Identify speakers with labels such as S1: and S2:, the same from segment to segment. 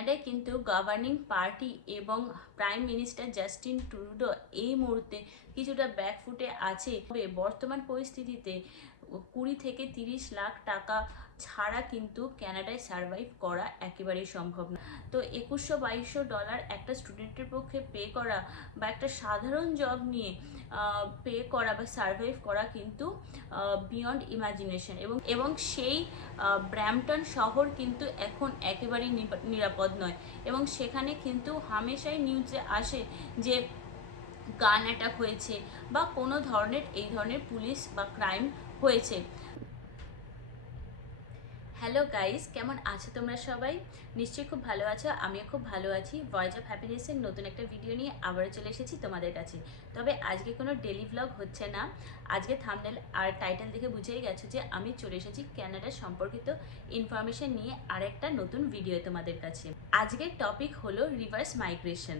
S1: ক্যানাডায় কিন্তু governing party এবং prime minister Justin Trudeau এই মুহূর্তে কিছুটা ব্যাকফুটে আছে। তবে বর্তমান পরিস্থিতিতে কুড়ি থেকে তিরিশ লাখ টাকা ছাড়া কিন্তু ক্যানাডায় সার্ভাইভ করা একেবারেই সম্ভব না। তো একুশশো বাইশশো ডলার একটা স্টুডেন্টের পক্ষে পে করা বা একটা সাধারণ জব নিয়ে পে করা বা সার্ভাইভ করা কিন্তু বিয়ন্ড ইমাজিনেশন এবং এবং সেই ব্র্যামটন শহর কিন্তু এখন একেবারেই নিরাপদ নয়। এবং সেখানে কিন্তু হামেশাই নিউজে আসে যে গান অ্যাটাক হয়েছে বা কোনো ধরনের, এই ধরনের পুলিশ বা ক্রাইম হয়েছে। হ্যালো গাইস কেমন আছো তোমরা সবাই? নিশ্চয়ই খুব ভালো আছো, আমিও খুব ভালো আছি। ভয়েস অফ হ্যাপিনেসের নতুন একটা ভিডিও নিয়ে আবারও চলে এসেছি তোমাদের কাছে। তবে আজকে কোনো ডেলি ভ্লগ হচ্ছে না। আজকে থামনেল আর টাইটেল দেখে বুঝেই গেছো যে আমি চলে এসেছি ক্যানাডা সম্পর্কিত ইনফরমেশন নিয়ে আরেকটা নতুন ভিডিও তোমাদের কাছে। আজকের টপিক হলো রিভার্স মাইগ্রেশন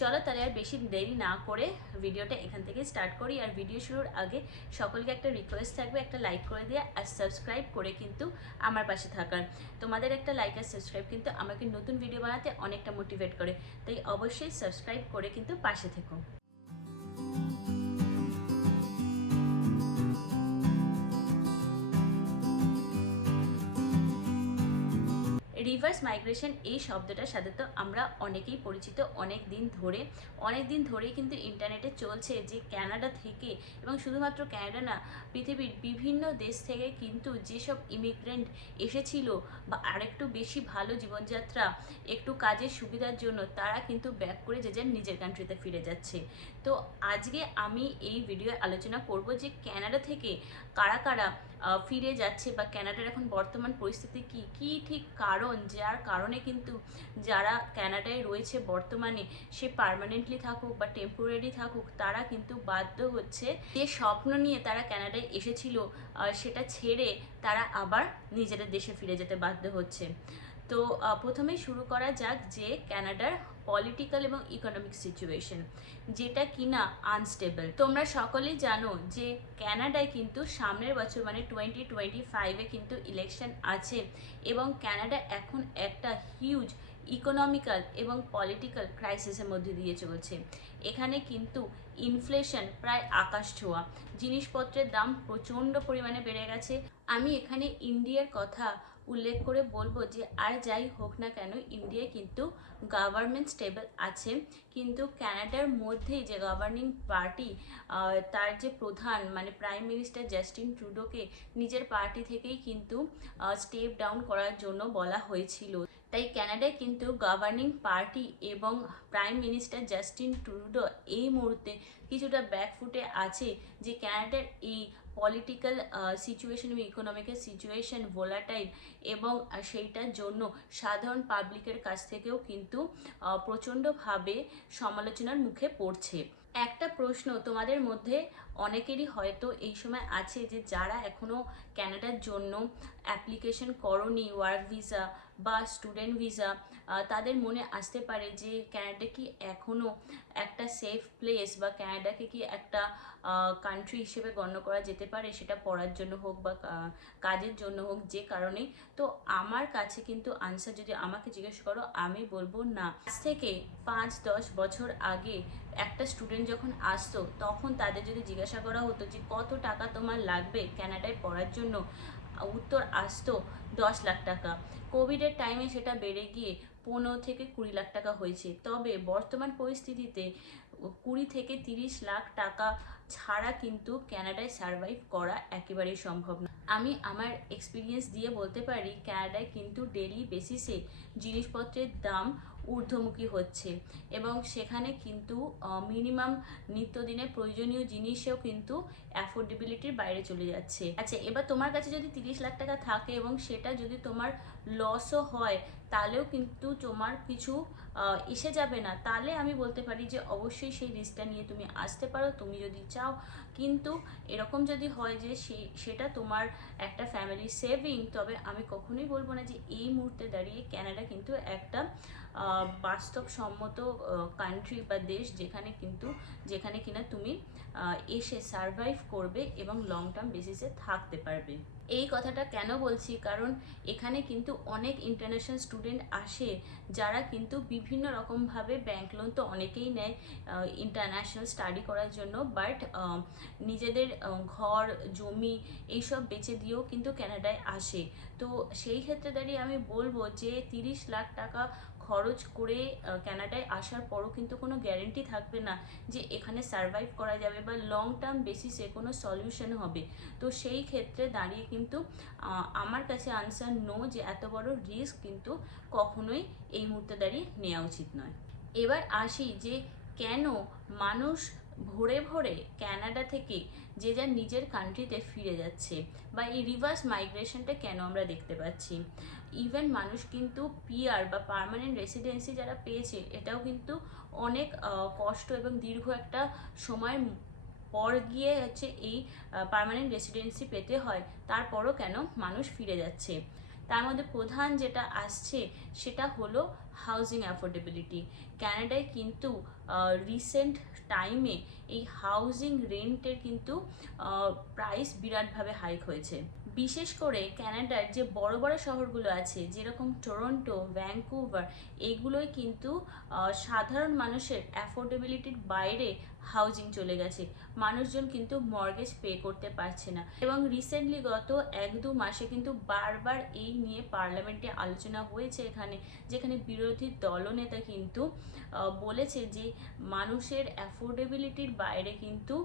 S1: চলো তাহলে আর বেশি দেরি না করে ভিডিওটা এখান থেকে স্টার্ট করি। আর ভিডিও শুরুর আগে সকলকে একটা রিকোয়েস্ট থাকবে, একটা লাইক করে দিয়ে আর সাবস্ক্রাইব করে কিন্তু আমার পাশে থাকার। তোমাদের একটা লাইক আর সাবস্ক্রাইব কিন্তু আমাকে নতুন ভিডিও বানাতে অনেকটা মোটিভেট করে। তাই অবশ্যই সাবস্ক্রাইব করে কিন্তু পাশে থেকো। রিভার্স মাইগ্রেশন এই শব্দটার সাথে আমরা অনেকেই পরিচিত। অনেক দিন ধরে, অনেক দিন ধরেই কিন্তু ইন্টারনেটে চলছে যে কানাডা থেকে এবং শুধুমাত্র কানাডা না, পৃথিবীর বিভিন্ন দেশ থেকে কিন্তু যেসব ইমিগ্রেন্ট এসেছিল বা আরেকটু বেশি ভালো জীবনযাত্রা, একটু কাজের সুবিধার জন্য তারা কিন্তু ব্যাক করে যে যার নিজের কান্ট্রিতে ফিরে যাচ্ছে। তো আজকে আমি এই ভিডিও আলোচনা করব যে কানাডা থেকে কারা কারা ফিরে যাচ্ছে বা কানাডার এখন বর্তমান পরিস্থিতি কি? কি ঠিক কারণ? যার কারণে কিন্তু যারা কানাডায় রয়েছে বর্তমানে সে পার্মানেন্টলি থাকুক বা টেম্পোরারি থাকুক তারা কিন্তু বাধ্য হচ্ছে যে স্বপ্ন নিয়ে তারা কানাডায় এসেছিল সেটা ছেড়ে তারা আবার নিজেদের দেশে ফিরে যেতে বাধ্য হচ্ছে। তো আহ, প্রথমেই শুরু করা যাক যে কানাডার পলিটিক্যাল এবং ইকোনমিক সিচুয়েশন যেটা কিনা আনস্টেবল তোমরা সকলেই জানো যে কানাডায় কিন্তু সামনের বছর মানে টোয়েন্টি টোয়েন্টি ফাইভে কিন্তু ইলেকশন আছে এবং কানাডা এখন একটা হিউজ ইকোনমিক্যাল এবং পলিটিক্যাল ক্রাইসিসের মধ্যে দিয়ে চলছে। এখানে কিন্তু ইনফ্লেশন প্রায় আকাশ ছোঁয়া। জিনিসপত্রের দাম প্রচণ্ড পরিমাণে বেড়ে গেছে। আমি এখানে ইন্ডিয়ার কথা উল্লেখ করে বলব যে, আর যাই হোক না কেন ইন্ডিয়ায় কিন্তু গভর্নমেন্ট স্টেবল আছে। কিন্তু কানাডার মধ্যেই যে গভর্নিং পার্টি তার যে প্রধান মানে প্রাইম মিনিস্টার জাস্টিন ট্রুডোকে নিজের পার্টি থেকেই কিন্তু স্টেপ ডাউন করার জন্য বলা হয়েছিল। তাই কানাডায় কিন্তু গভর্নিং পার্টি এবং প্রাইম মিনিস্টার জাস্টিন ট্রুডো এই মুহূর্তে কিছুটা ব্যাকফুটে আছে যে ক্যানাডার এই পলিটিক্যাল সিচুয়েশন এবং ইকোনমিক্যাল সিচুয়েশন ভোলাটাইল এবং সেইটার জন্য সাধারণ পাবলিকের কাছ থেকেও কিন্তু প্রচণ্ডভাবে সমালোচনার মুখে পড়ছে। একটা প্রশ্ন তোমাদের মধ্যে অনেকেরই হয়তো এই সময় আছে যে যারা এখনও ক্যানাডার জন্য অ্যাপ্লিকেশন করনি ওয়ার্ক ভিসা বা স্টুডেন্ট ভিসা তাদের মনে আসতে পারে যে ক্যানাডা কি এখনও একটা সেফ প্লেস বা ক্যানাডাকে কি একটা কান্ট্রি হিসেবে গণ্য করা যেতে পারে? সেটা পড়ার জন্য হোক বা কাজের জন্য হোক যে কারণে। তো আমার কাছে কিন্তু আনসার যদি আমাকে জিজ্ঞেস করো, আমি বলব না। আজ থেকে পাঁচ দশ বছর আগে একটা স্টুডেন্ট যখন আসতো, তখন তাদের যদি জিজ্ঞাসা করা হতো যে, কত টাকা তোমার লাগবে কানাডায় পড়ার জন্য? উত্তর আসতো, দশ লাখ টাকা। কোভিডের টাইমে সেটা বেড়ে গিয়ে পনেরো থেকে কুড়ি লাখ টাকা হয়েছে। তবে বর্তমান পরিস্থিতিতে কুড়ি থেকে তিরিশ লাখ টাকা ছাড়া কিন্তু ক্যানাডায় সার্ভাইভ করা একেবারেই সম্ভব না। আমি আমার এক্সপিরিয়েন্স দিয়ে বলতে পারি কানাডায় কিন্তু ডেলি বেসিসে জিনিসপত্রের দাম ঊর্ধ্বমুখী হচ্ছে। এবং সেখানে কিন্তু মিনিমাম নিত্যদিনে প্রয়োজনীয় জিনিসেও কিন্তু অ্যাফোর্ডেবিলিটির বাইরে চলে যাচ্ছে। আচ্ছা এবার তোমার কাছে যদি তিরিশ লাখ টাকা থাকে এবং সেটা যদি তোমার লসও হয় তাহলেও কিন্তু তোমার কিছু এসে যাবে না। তাহলে আমি বলতে পারি যে অবশ্যই সেই রিস্কটা নিয়ে তুমি আসতে পারো, তুমি যদি চাও। কিন্তু এরকম যদি হয় যে সেটা তোমার একটা ফ্যামিলি সেভিং তবে আমি কখনোই বলব না যে এই মুহূর্তে দাঁড়িয়ে ক্যানাডা কিন্তু একটা বাস্তবসম্মত কান্ট্রি বা দেশ যেখানে কিন্তু, যেখানে কিনা তুমি এসে সারভাইভ করবে এবং লং টার্ম বেসিসে থাকতে পারবে। এই কথাটা কেন বলছি? কারণ এখানে কিন্তু অনেক ইন্টারন্যাশনাল স্টুডেন্ট আসে, যারা কিন্তু বিভিন্ন রকমভাবে ব্যাংক লোন তো অনেকেই নেয় ইন্টারন্যাশনাল স্টাডি করার জন্য বাট নিজেদের ঘর, জমি এইসব বেচে দিয়েও কিন্তু ক্যানাডায় আসে। তো সেই ক্ষেত্রে দাঁড়িয়ে আমি বলব যে তিরিশ লাখ টাকা খরচ করে কানাডায় আসার পরও কিন্তু কোনো গ্যারেন্টি থাকবে না যে এখানে সারভাইভ করা যাবে বা লং টার্ম বেসিসে কোনো সলিউশন হবে। তো সেই ক্ষেত্রে দাঁড়িয়ে কিন্তু আমার কাছে আনসার নো যে এত বড় রিস্ক কিন্তু কখনোই এই মুহূর্তে দাঁড়িয়ে নেওয়া উচিত নয়। এবার আসি যে কেন মানুষ ভোরে ভোরে ক্যানাডা থেকে যে যার নিজের কান্ট্রিতে ফিরে যাচ্ছে বা এই রিভার্স মাইগ্রেশনটা কেন আমরা দেখতে পাচ্ছি? ইভেন মানুষ কিন্তু পিআর বা পারমানেন্ট রেসিডেন্সি যারা পেয়েছে, এটাও কিন্তু অনেক কষ্ট এবং দীর্ঘ একটা সময় পর গিয়ে হচ্ছে এই পারমানেন্ট রেসিডেন্সি পেতে হয়। তারপরও কেন মানুষ ফিরে যাচ্ছে? তার মধ্যে প্রধান যেটা আসছে সেটা হলো হাউজিং অ্যাফোর্ডেবিলিটি ক্যানাডায় কিন্তু রিসেন্ট টাইমে এই হাউজিং রেন্টের কিন্তু প্রাইস বিরাটভাবে হাইক হয়েছে। বিশেষ করে ক্যানাডার যে বড় বড় শহরগুলো আছে, যেরকম টরন্টো ভ্যাঙ্কুভার এগুলোই কিন্তু সাধারণ মানুষের অ্যাফোর্ডেবিলিটির বাইরে হাউজিং চলে গেছে। মানুষজন কিন্তু মর্গেজ পে করতে পারছে না। এবং রিসেন্টলি গত এক দু মাসে কিন্তু বারবার এই নিয়ে পার্লামেন্টে আলোচনা হয়েছে এখানে, যেখানে বিরোধী দলনেতা কিন্তু বলেছে যে মানুষের অ্যাফোর্ডেবিলিটির বাইরে কিন্তু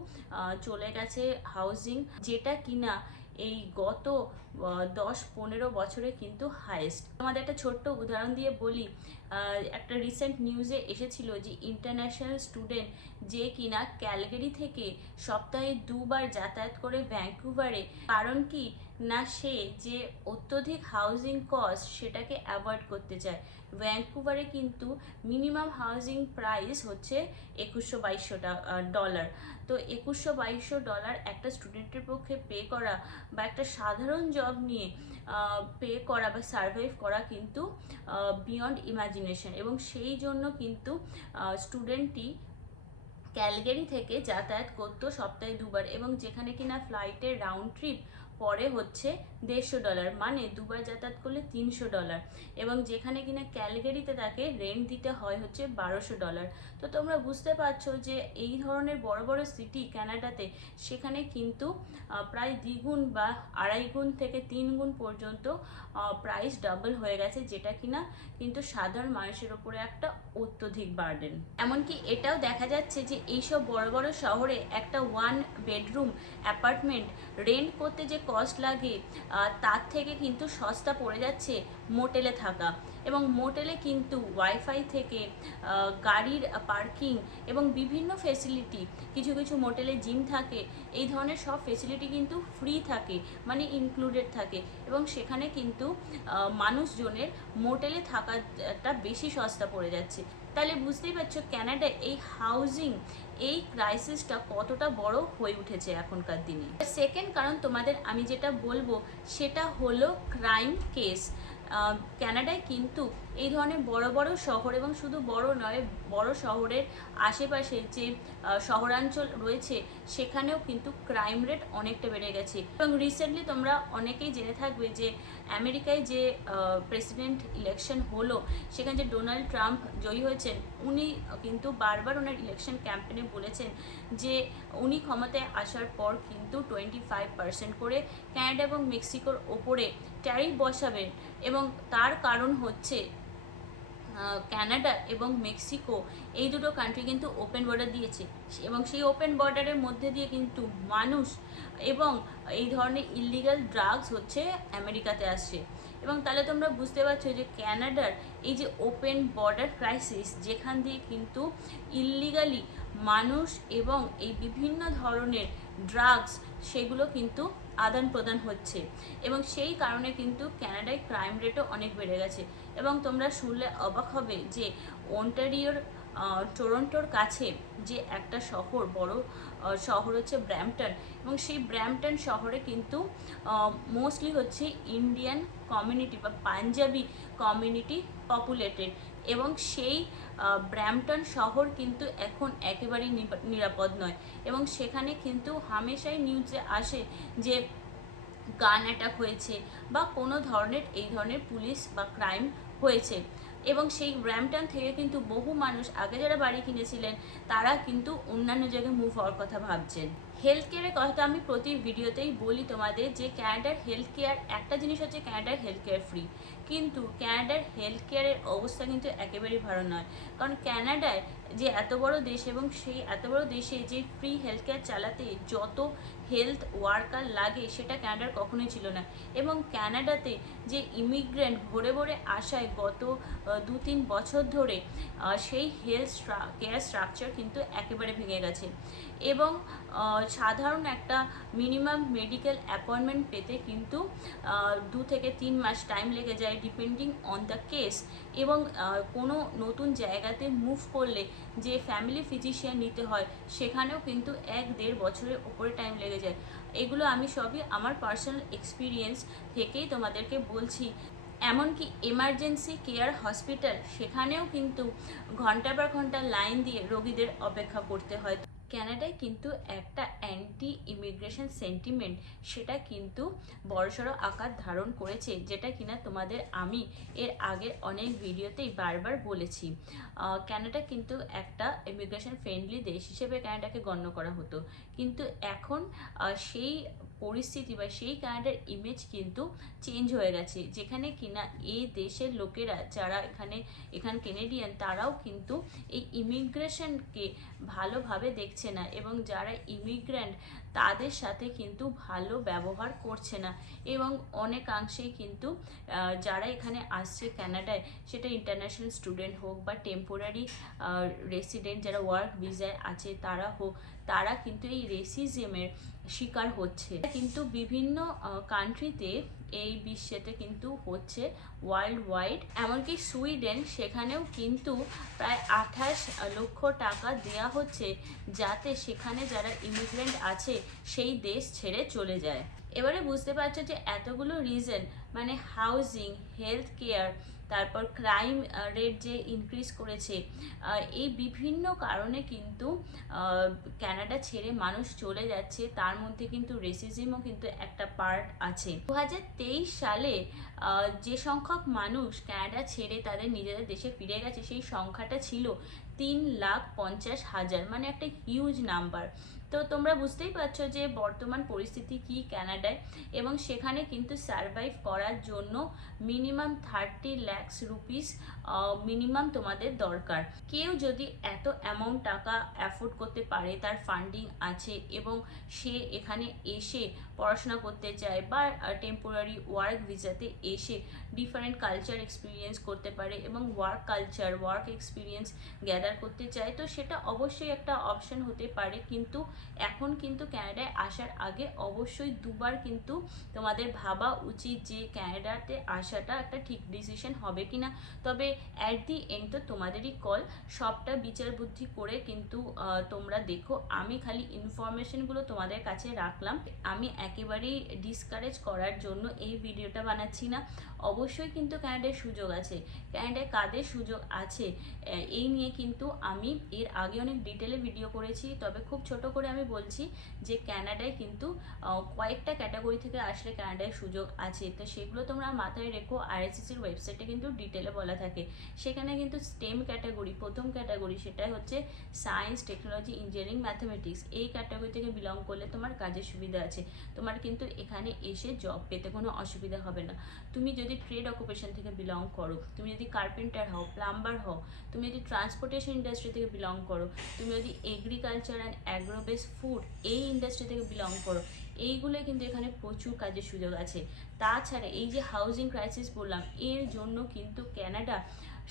S1: চলে গেছে হাউজিং যেটা কিনা এই গত দশ পনেরো বছরে কিন্তু হাইয়েস্ট আমাদের একটা ছোট্ট উদাহরণ দিয়ে বলি একটা রিসেন্ট নিউজে এসেছিল যে ইন্টারন্যাশনাল স্টুডেন্ট যে কিনা ক্যালগেরি থেকে সপ্তাহে দুবার যাতায়াত করে ভ্যাঙ্কুভারে কারণ কি না সে যে অত্যধিক হাউজিং কস্ট সেটাকে অ্যাভয়েড করতে চায়। ভ্যাঙ্কুভারে কিন্তু মিনিমাম হাউজিং প্রাইস হচ্ছে একুশশো বাইশশো ডলার তো একুশশো বাইশশো ডলার একটা স্টুডেন্টের পক্ষে পে করা বা একটা সাধারণ জব নিয়ে পে করা বা সার্ভাইভ করা কিন্তু বিয়ন্ড ইমাজিনেশন এবং সেই জন্য কিন্তু স্টুডেন্টটি ক্যালগেরি থেকে যাতায়াত করতো সপ্তাহে দুবার এবং যেখানে কিনা ফ্লাইটের রাউন্ড ট্রিপ পরে হচ্ছে দেড়শো ডলার মানে দুবার যাতায়াত করলে তিনশো ডলার। এবং যেখানে কিনা ক্যালগেরিতে তাকে রেন্ট দিতে হয় হচ্ছে বারোশো ডলার। তো তোমরা বুঝতে পারছ যে এই ধরনের বড় বড় সিটি কানাডাতে সেখানে কিন্তু প্রায় দ্বিগুণ বা আড়াই গুণ থেকে তিন গুণ পর্যন্ত প্রাইস ডাবল হয়ে গেছে, যেটা কিনা কিন্তু সাধারণ মানুষের ওপরে একটা অত্যধিক বার্ডেন এমনকি এটাও দেখা যাচ্ছে যে এইসব বড় বড় শহরে একটা ওয়ান বেডরুম অ্যাপার্টমেন্ট রেন্ট করতে যে কস্ট লাগে। তার থেকে কিন্তু সস্তা পড়ে যাচ্ছে। মোটেলে থাকা। এবং মোটেলে কিন্তু ওয়াইফাই থেকে গাড়ির পার্কিং এবং বিভিন্ন ফেসিলিটি কিছু কিছু মোটেলে জিম থাকে, এই ধরনের সব ফেসিলিটি কিন্তু ফ্রি থাকে মানে ইনক্লুডেড থাকে। এবং সেখানে কিন্তু মানুষজনের মোটেলে থাকাটা বেশি সস্তা পড়ে যাচ্ছে। তাহলে বুঝতেই পারছ ক্যানাডা এই হাউজিং এই ক্রাইসিসটা কতটা বড় হয়ে উঠেছে এখনকার দিনে। সেকেন্ড কারণ তোমাদের আমি যেটা বলব, সেটা হলো ক্রাইম কেস ক্যানাডায় কিন্তু এই ধরনের বড় বড় শহর এবং শুধু বড় নয়, বড় শহরের আশেপাশে যে শহরাঞ্চল রয়েছে, সেখানেও কিন্তু ক্রাইম রেট অনেকটা বেড়ে গেছে। এবং রিসেন্টলি তোমরা অনেকেই জেনে থাকবে যে, আমেরিকায় যে প্রেসিডেন্ট ইলেকশন হলো, সেখানে যে ডোনাল্ড ট্রাম্প জয়ী হয়েছেন, উনি কিন্তু বারবার ওনার ইলেকশন ক্যাম্পেনে বলেছেন যে, উনি ক্ষমতায় আসার পর কিন্তু টোয়েন্টি ফাইভ পার্সেন্ট করে ক্যানাডা এবং মেক্সিকোর ওপরে ট্যারিফ বসাবেন। এবং তার কারণ হচ্ছে কানাডা এবং মেক্সিকো, এই দুটো কান্ট্রি কিন্তু ওপেন বর্ডার দিয়েছে। এবং সেই ওপেন বর্ডারের মধ্যে দিয়ে কিন্তু মানুষ এবং এই ধরনের ইলিগাল ড্রাগস হচ্ছে আমেরিকাতে আসছে। এবং তাহলে তোমরা বুঝতে পারছ যে ক্যানাডার এই যে ওপেন বর্ডার ক্রাইসিস যেখান দিয়ে কিন্তু ইল্লিগালি মানুষ এবং এই বিভিন্ন ধরনের ড্রাগস সেগুলো কিন্তু আদান প্রদান হচ্ছে। এবং সেই কারণে কিন্তু ক্যানাডায় ক্রাইম রেটও অনেক বেড়ে গেছে। এবং তোমরা শুনলে অবাক হবে যে ওন্টারিওর টরন্টোর কাছে যে একটা শহর, বড় শহর হচ্ছে ব্র্যাম্পটন এবং সেই ব্র্যাম্পটন শহরে কিন্তু মোস্টলি হচ্ছে ইন্ডিয়ান কমিউনিটি বা পাঞ্জাবি কমিউনিটি পপুলেটেড এবং সেই ব্র্যাম্পটন শহর কিন্তু এখন একেবারেই নিরাপদ নয় এবং সেখানে কিন্তু হামেশাই নিউজে আসে যে গান অ্যাটাক হয়েছে বা কোনো ধরনের, এই ধরনের পুলিশ বা ক্রাইম হয়েছে। এবং সেই ব্র্যাম্পটন থেকে কিন্তু বহু মানুষ, আগে যারা বাড়ি কিনেছিলেন, তারা কিন্তু অন্যান্য জায়গায় মুভ হওয়ার কথা ভাবছেন। হেলথ কেয়ারের কথা আমি প্রতি ভিডিওতেই বলি তোমাদের যে ক্যানাডার হেলথ কেয়ার একটা জিনিস হচ্ছে ক্যানাডার হেলথ কেয়ার ফ্রি কিন্তু ক্যানাডার হেলথ কেয়ারের অবস্থা কিন্তু একেবারেই ভালো নয়। কারণ ক্যানাডায় যে এত বড় দেশ এবং সেই এত বড় দেশে যে ফ্রি হেলথ কেয়ার চালাতে যত হেলথ ওয়ার্কার লাগে সেটা ক্যানাডার কখনোই ছিল না। এবং ক্যানাডাতে যে ইমিগ্রেন্ট ভরে ভরে আসায় গত দু তিন বছর ধরে সেই হেলথ কেয়ার স্ট্রাকচার কিন্তু একেবারে ভেঙে গেছে। এবং সাধারণ একটা মিনিমাম মেডিকেল অ্যাপয়েন্টমেন্ট পেতে কিন্তু দু থেকে তিন মাস টাইম লেগে যায় ডিপেন্ডিং অন দ্য কেস এবং কোনো নতুন জায়গাতে মুভ করলে যে ফ্যামিলি ফিজিশিয়ান নিতে হয়, সেখানেও কিন্তু এক দেড় বছরের ওপরে টাইম লেগে যায়। এগুলো আমি সবই আমার পার্সোনাল এক্সপিরিয়েন্স থেকেই তোমাদেরকে বলছি। এমনকি এমার্জেন্সি কেয়ার হসপিটাল সেখানেও কিন্তু ঘণ্টা পর ঘণ্টা লাইন দিয়ে রোগীদের অপেক্ষা করতে হয়। ক্যানাডায় কিন্তু একটা অ্যান্টি ইমিগ্রেশন সেন্টিমেন্ট সেটা কিন্তু বড়সড় আকার ধারণ করেছে, যেটা কিনা তোমাদের আমি এর আগের অনেক ভিডিওতেই বারবার বলেছি। ক্যানাডা কিন্তু একটা ইমিগ্রেশন ফ্রেন্ডলি দেশ হিসেবে ক্যানাডাকে গণ্য করা হতো। কিন্তু এখন সেই পরিস্থিতি বা সেই কানাডার ইমেজ কিন্তু চেঞ্জ হয়ে গেছে। যেখানে কিনা এই দেশের লোকেরা যারা এখানে, এখান কেনেডিয়ান তারাও কিন্তু এই ইমিগ্রেশনকে ভালোভাবে দেখছে না এবং যারা ইমিগ্র্যান্ট তাদের সাথে কিন্তু ভালো ব্যবহার করছে না। এবং অনেকাংশেই কিন্তু যারা এখানে আসছে কানাডায় সেটা ইন্টারন্যাশনাল স্টুডেন্ট হোক বা টেম্পোরারি রেসিডেন্ট যারা ওয়ার্ক ভিসায় আছে তারা হোক, তারা কিন্তু এই রেসিজমের শিকার হচ্ছে। কিন্তু বিভিন্ন কান্ট্রিতে এই বিশ্বেতে কিন্তু হচ্ছে ওয়ার্ল্ড ওয়াইড এমনকি সুইডেন, সেখানেও কিন্তু প্রায় আঠাশ লক্ষ টাকা দেয়া হচ্ছে যাতে সেখানে যারা ইমিগ্রেন্ট আছে, সেই দেশ ছেড়ে চলে যায়। এবারে বুঝতে পারছ যে এতগুলো রিজন মানে হাউজিং হেলথ কেয়ার তারপর ক্রাইম রেট যে ইনক্রিজ করেছে এই বিভিন্ন কারণে কিন্তু ক্যানাডা ছেড়ে মানুষ চলে যাচ্ছে, তার মধ্যে কিন্তু রেসিজমও কিন্তু একটা পার্ট আছে। দু হাজার তেইশ সালে যে সংখ্যক মানুষ ক্যানাডা ছেড়ে তাদের নিজেদের দেশে ফিরে গেছে, সেই সংখ্যাটা ছিল তিন লাখ পঞ্চাশ হাজার মানে একটা হিউজ নাম্বার তো তোমরা বুঝতেই পারছ যে বর্তমান পরিস্থিতি কি ক্যানাডায় এবং সেখানে কিন্তু সারভাইভ করার জন্য minimum thirty lakhs rupees minimum তোমাদের দরকার। কেউ যদি এত অ্যামাউন্ট টাকা অ্যাফোর্ড করতে পারে, তার ফান্ডিং আছে এবং সে এখানে এসে পড়াশোনা করতে চায় বা টেম্পোরারি ওয়ার্ক ভিসাতে এসে ডিফারেন্ট কালচার এক্সপিরিয়েন্স করতে পারে এবং work culture work experience gather করতে চায়, তো সেটা অবশ্যই একটা অপশন হতে পারে। কিন্তু এখন কিন্তু ক্যানাডায় আসার আগে অবশ্যই দুবার কিন্তু তোমাদের ভাবা উচিত যে ক্যানাডাতে আসাটা একটা ঠিক ডিসিশন হবে কি না তবে অ্যাট দি এন্ড তো তোমাদেরই কল সবটা বিচার বুদ্ধি করে কিন্তু তোমরা দেখো। আমি খালি ইনফরমেশনগুলো তোমাদের কাছে রাখলাম। আমি একেবারেই ডিসকারেজ করার জন্য এই ভিডিওটা বানাচ্ছি না। অবশ্যই কিন্তু ক্যানাডায় সুযোগ আছে। ক্যানাডায় কাদের সুযোগ আছে এই নিয়ে কিন্তু আমি এর আগে অনেক ডিটেলে ভিডিও করেছি। তবে খুব ছোট করে আমি বলছি যে ক্যানাডায় কিন্তু কয়েকটা ক্যাটাগরি থেকে আসলে ক্যানাডায় সুযোগ আছে। তো সেগুলো তোমরা মাথায় রেখো। আরএসএসির ওয়েবসাইটে কিন্তু ডিটেলে বলা থাকে। সেখানে কিন্তু স্টেম ক্যাটাগরি প্রথম ক্যাটাগরি সেটাই হচ্ছে সায়েন্স টেকনোলজি ইঞ্জিনিয়ারিং ম্যাথমেটিক্স এই ক্যাটাগরি থেকে বিলং করলে তোমার কাজের সুবিধা আছে। তোমার কিন্তু এখানে এসে জব পেতে কোনো অসুবিধা হবে না। তুমি যদি ট্রেড অকুপেশন থেকে বিলং করো, তুমি যদি কার্পেন্টার হও প্লাম্বার হও, তুমি যদি ট্রান্সপোর্টেশন ইন্ডাস্ট্রি থেকে বিলং করো, তুমি যদি এগ্রিকালচার অ্যান্ড অ্যাগ্রোবেস ফুড এই ইন্ডাস্ট্রি থেকে বিলং করো। এইগুলো কিন্তু এখানে প্রচুর কাজের সুযোগ আছে। তাছাড়া এই যে হাউজিং ক্রাইসিস বললাম, এর জন্য কিন্তু ক্যানাডা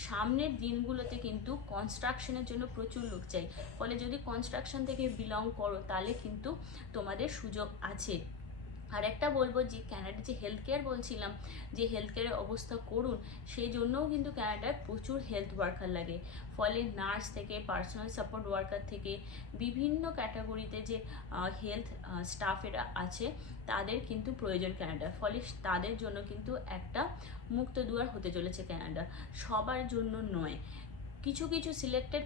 S1: সামনের দিনগুলোতে কিন্তু কনস্ট্রাকশনের জন্য প্রচুর লোক চাই ফলে যদি কনস্ট্রাকশন থেকে বিলং করো, তাহলে কিন্তু তোমাদের সুযোগ আছে। আর একটা বলব যে ক্যানাডার যে হেলথ কেয়ার বলছিলাম, যে হেলথ কেয়ারের অবস্থা করুন, সেই জন্যও কিন্তু ক্যানাডায় প্রচুর হেলথ ওয়ার্কার লাগে। ফলে নার্স থেকে পার্সোনাল সাপোর্ট ওয়ার্কার থেকে, বিভিন্ন ক্যাটাগরিতে যে হেলথ স্টাফেরা আছে, তাদের কিন্তু প্রয়োজন ক্যানাডা ফলে তাদের জন্য কিন্তু একটা মুক্ত দুয়ার হতে চলেছে ক্যানাডা সবার জন্য নয়। কিছু কিছু সিলেক্টেড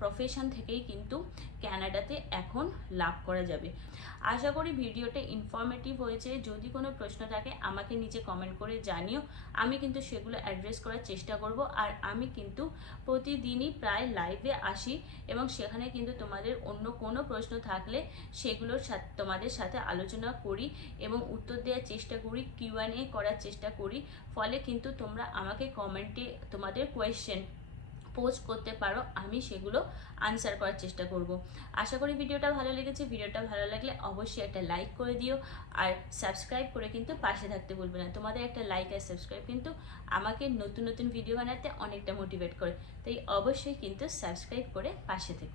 S1: প্রফেশন থেকেই কিন্তু ক্যানাডাতে এখন লাভ করা যাবে। আশা করি ভিডিওটা ইনফরমেটিভ হয়েছে। যদি কোনো প্রশ্ন থাকে, আমাকে নিচে কমেন্ট করে জানিও। আমি কিন্তু সেগুলো অ্যাড্রেস করার চেষ্টা করব। আর আমি কিন্তু প্রতিদিনই প্রায় লাইভে আসি এবং সেখানে কিন্তু তোমাদের অন্য কোনো প্রশ্ন থাকলে সেগুলোর সাথে, তোমাদের সাথে আলোচনা করি এবং উত্তর দেওয়ার চেষ্টা করি কিউএনএ করার চেষ্টা করি। ফলে কিন্তু তোমরা আমাকে কমেন্টে তোমাদের কোয়েশ্চেন পোস্ট করতে পারো, আমি সেগুলো আনসার করার চেষ্টা করব। আশা করি ভিডিওটা ভালো লেগেছে। ভিডিওটা ভালো লাগলে অবশ্যই একটা লাইক করে দিও আর সাবস্ক্রাইব করে কিন্তু পাশে থাকতে বলবে না। তোমাদের একটা লাইক আর সাবস্ক্রাইব কিন্তু আমাকে নতুন নতুন ভিডিও বানাতে অনেকটা মোটিভেট করে। তাই অবশ্যই কিন্তু সাবস্ক্রাইব করে পাশে থেকো।